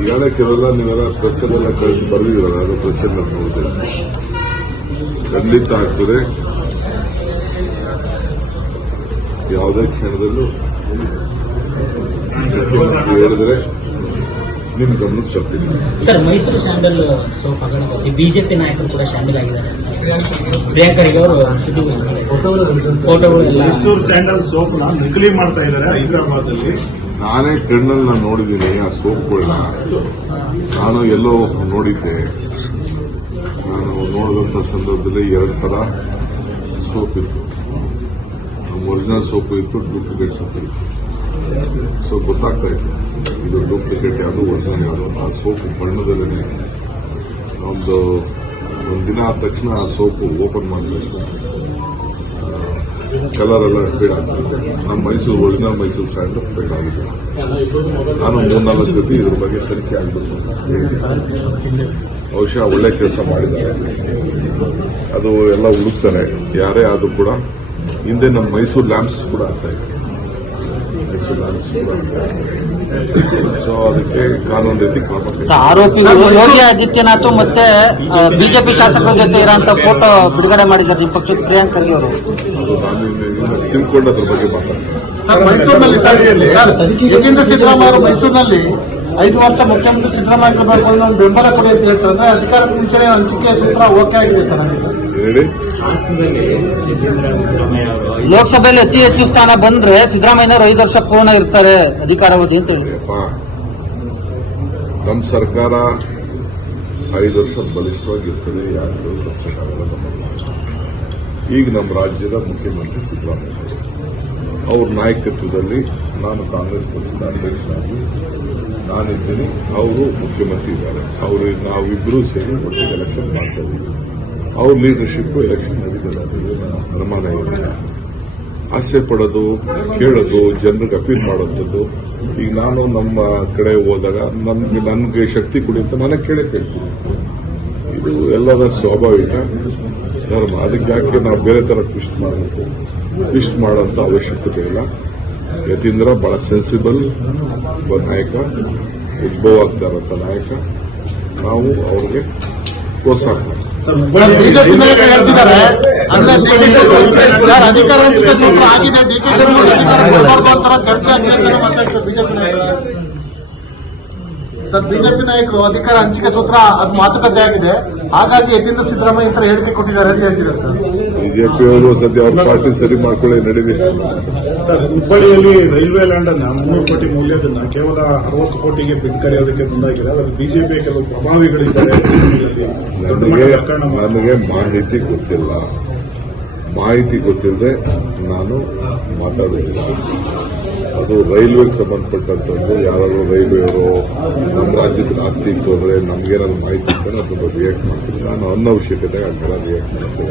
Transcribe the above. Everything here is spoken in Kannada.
ಈಗಾಗಲೇ ಕೆಲವೆಲ್ಲ ನೀವೆಲ್ಲ ಎಲ್ಲ ಕಳಿಸಿ ಬರೆದಿರಲ್ಲ ಅದು ಪ್ರೆಸ್ಸಲ್ಲಿ ನೋಡ್ತೇವೆ ಖಂಡಿತ ಆಗ್ತದೆ. ಯಾವುದೇ ಕ್ಷಣದಲ್ಲೂ ಮುಖ್ಯಮಂತ್ರಿ ಹೇಳಿದ್ರೆ ನಿಮ್ಮ ಗಮನಕ್ಕೆ ತರ್ತೀನಿ. ಸರ್ ಮೈಸೂರು ಸ್ಯಾಂಡಲ್ ಸೋಪ್ ಹಗರಣದಲ್ಲಿ ಬಿಜೆಪಿ ನಾಯಕರು ಕೂಡ ಶಾಮೀಲಾಗಿದ್ದಾರೆ ಪ್ರಿಯಾಂಕ್ ಖರ್ಗೆ ಅವರು. ಫೋಟೋಗಳು ಮೈಸೂರು ಸ್ಯಾಂಡಲ್ ಸೋಪ್ನ ನಕಲಿ ಮಾಡ್ತಾ ಇದ್ದಾರೆ ಹೈದರಾಬಾದ್ ಅಲ್ಲಿ ನಾನೇ ಕಣ್ಣಲ್ಲಿ ನಾನು ನೋಡಿದ್ದೀನಿ, ಆ ಸೋಪ್ಗಳನ್ನ ನಾನು ಎಲ್ಲೋ ನೋಡಿದ್ದೆ. ನಾನು ನೋಡಿದಂಥ ಸಂದರ್ಭದಲ್ಲಿ ಎರಡು ಥರ ಸೋಪ್ ಇತ್ತು. ಒರಿಜಿನಲ್ ಸೋಪು ಇತ್ತು ಡೂಪ್ಲಿಕೇಟ್ ಸೋಪ್ ಇತ್ತು. ಸೊ ಗೊತ್ತಾಗ್ತಾ ಇತ್ತು. ಇದು ಡೂಪ್ಲಿಕೇಟ್ ಯಾವುದು ಒರಿಜಿನಲ್ ಯಾವುದು ಆ ಸೋಪು ಬಣ್ಣದಲ್ಲೇ ಒಂದು ಒಂದು ದಿನ ತಕ್ಷಣ ಆ ಸೋಪು ಓಪನ್ ಮಾಡಿದ ತಕ್ಷಣ ಕಲರ್ ಎಲ್ಲ ಫೇಡ್ ಆಗ್ತದೆ ನಮ್ಮ Mysuru original Mysuru sand fade ಆಗುತ್ತೆ ನಾನು ಮೂರ್ನಾಲ್ಕು ಜೊತೆ ಇದ್ರ ಬಗ್ಗೆ ತನಿಖೆ ಆಗ್ಬೇಕು ಬಹುಶಃ ಒಳ್ಳೆ ಕೆಲಸ ಮಾಡಿದ್ದಾರೆ. ಅದು ಎಲ್ಲ ಹುಡುಕ್ತಾರೆ. ಯಾರೇ ಆದ್ರೂ ಕೂಡ ಹಿಂದೆ ನಮ್ಮ ಮೈಸೂರು ಲ್ಯಾಂಪ್ಸ್ ಕೂಡ ಆಗ್ತಾ ಇದೆ. ಸೊ ಅದಕ್ಕೆ ಕಾನೂನು ರೀತಿ ಕ್ರಮ ಸರ್, ಆರೋಪಿಗಳು ಯೋಗಿ ಆದಿತ್ಯನಾಥ್ ಮತ್ತೆ ಬಿಜೆಪಿ ಶಾಸಕರ ಜೊತೆ ಇರೋಂಥ ಫೋಟೋ ಬಿಡುಗಡೆ ಮಾಡಿದ್ದಾರೆ ನಿಮ್ಮ ಪಕ್ಷದ ಪ್ರಿಯಾಂಕ್ ಖರ್ಗೆ ಅವರು. ತಿಳ್ಕೊಂಡು ಅದ್ರ ಬಗ್ಗೆ ಸರ್ ಮೈಸೂರಿನಲ್ಲಿ ಸರ್ ಸರ್ ಯೋಗೇಂದ್ರ ಸಿದ್ದರಾಮಯ್ಯ ಅವರು ಮೈಸೂರಿನಲ್ಲಿ ಐದು ವರ್ಷ ಮುಖ್ಯಮಂತ್ರಿ ಸಿದ್ದರಾಮಯ್ಯ ಬರಬೇಕು ಅನ್ನೋ ಒಂದು ಬೆಂಬಲ ಕೊಡಿ ಅಂತ ಹೇಳ್ತಾರೆ. ಅಂದ್ರೆ ಅಧಿಕಾರ ಮುಂಚೆನೆ ಹಂಚಿಕೆ ಸೂತ್ರ ಓಕೆ ಆಗಿದೆ ಸರ್ ನನಗೆ. ಹೇಳಿ. ಲೋಕಸಭೆಯಲ್ಲಿ ಅತಿ ಹೆಚ್ಚು ಸ್ಥಾನ ಬಂದ್ರೆ ಸಿದ್ದರಾಮಯ್ಯನವರು ಐದು ವರ್ಷ ಪೂರ್ಣ ಇರ್ತಾರೆ ಅಧಿಕಾರಾವಧಿ ಅಂತ ಹೇಳಿ. ಅಪ್ಪ ನಮ್ಮ ಸರ್ಕಾರ ಐದು ವರ್ಷ ಬಲಿಷ್ಠವಾಗಿರ್ತದೆ ಯಾರು ನಮ್ಮ ಈಗ ನಮ್ಮ ರಾಜ್ಯದ ಮುಖ್ಯಮಂತ್ರಿ ಸಿದ್ದರಾಮಯ್ಯ. ಅವ್ರ ನಾಯಕತ್ವದಲ್ಲಿ ನಾನು ಕಾಂಗ್ರೆಸ್ ಪಕ್ಷದ ಅಧ್ಯಕ್ಷನಾಗಿ ನಾನಿದ್ದೀನಿ. ಅವರು ಮುಖ್ಯಮಂತ್ರಿ ಇದ್ದಾರೆ. ಅವರು ನಾವಿಬ್ಬರೂ ಸೇರಿ ಒಟ್ಟಿಗೆ ಎಲೆಕ್ಷನ್ ಮಾಡ್ತಾ ಇದ್ದೀವಿ. ಅವ್ರ ಲೀಡರ್ಶಿಪ್ ಎಲೆಕ್ಷನ್ ನಡೀತದೆ. ಅನುಮಾನ ಇಲ್ಲ. ಆಸೆ ಪಡೋದು, ಕೇಳೋದು, ಜನರಿಗೆ ಅಪೀಲ್ ಮಾಡುವಂಥದ್ದು. ಈಗ ನಾನು ನಮ್ಮ ಕಡೆ ಹೋದಾಗ ನನಗೆ ನನಗೆ ಶಕ್ತಿ ಕೊಡಿ ಅಂತ ನಾನೇ ಕೇಳೇ ಇದು ಎಲ್ಲರ ಸ್ವಾಭಾವಿಕ ಧರ್ಮ. ಅದಕ್ಕೆ ಯಾಕೆ ನಾವು ಬೇರೆ ಥರ ಟ್ವಿಸ್ಟ್ ಮಾಡಬೇಕು? ಟ್ವಿಸ್ಟ್ ಮಾಡೋಂಥ ಅವಶ್ಯಕತೆ ಇಲ್ಲ. ಯತೀಂದ್ರ ಬಹಳ ಸೆನ್ಸಿಬಲ್ ಒಬ್ಬ ನಾಯಕ, ಉದ್ಭವ ಆಗ್ತಾ ಇರೋಂಥ ನಾಯಕ. ನಾವು ಅವ್ರಿಗೆ ಪ್ರೋತ್ಸಾಹ ಸರ್ ಬಿಜೆಪಿ ನಾಯಕರು ಅಧಿಕಾರ ಹಂಚಿಕೆ ಸೂತ್ರ ಅದು ಮಾತುಕತೆ ಆಗಿದೆ. ಹಾಗಾಗಿ ಯತೀಂದ್ರ ಸಿದ್ದರಾಮಯ್ಯ ಹೇಳಿಕೆ ಕೊಟ್ಟಿದ್ದಾರೆ ಅಂತ ಹೇಳ್ತಿದ್ದಾರೆ ಸರ್. ಬಿಜೆಪಿಯವರು ಸದ್ಯ ಅವ್ರ ಪಾರ್ಟಿ ಸರಿ ಮಾಡ್ಕೊಳ್ಳಿ ನಡೀಲಿ. ಸರ್ ಹುಬ್ಬಳ್ಳಿಯಲ್ಲಿ ರೈಲ್ವೆ ಲ್ಯಾಂಡ್ ಅನ್ನ ಮುನ್ನೂರು ಕೋಟಿ ಮೌಲ್ಯದನ್ನ ಕೇವಲ ಅರವತ್ತು ಕೋಟಿಗೆ ಬಿಡ್ ಕರೆಯೋದಕ್ಕೆ ಮುಂದಾಗಿದೆ. ಅದರಲ್ಲಿ ಬಿಜೆಪಿಯ ಕೆಲವು ಪ್ರಭಾವಿಗಳಿದ್ದಾರೆ. ನನಗೆ ಮಾಹಿತಿ ಗೊತ್ತಿಲ್ಲ. ಮಾಹಿತಿ ಗೊತ್ತಿಲ್ಲದೆ ನಾನು ಮಾತಾಡೋದಿಲ್ಲ ಅದು ರೈಲ್ವೆಗೆ ಸಂಬಂಧಪಟ್ಟಂತದ್ದು, ಯಾರಾದರೂ ರೈಲ್ವೆಯವರು ನಮ್ಮ ರಾಜ್ಯದ ಆಸ್ತಿ ಇತ್ತು ಅಂದ್ರೆ ನಮ್ಗೇನಾದ್ರು ಮಾಹಿತಿ ಇತ್ತು ಅದ್ರ ಬಗ್ಗೆ ರಿಯಾಕ್ಟ್ ಮಾಡ್ತೀನಿ. ನಾನು ಅನ್ನೋ ಅವಶ್ಯಕತೆ ಆ ಥರ ರಿಯಾಕ್ಟ್ ಮಾಡ್ತೀನಿ.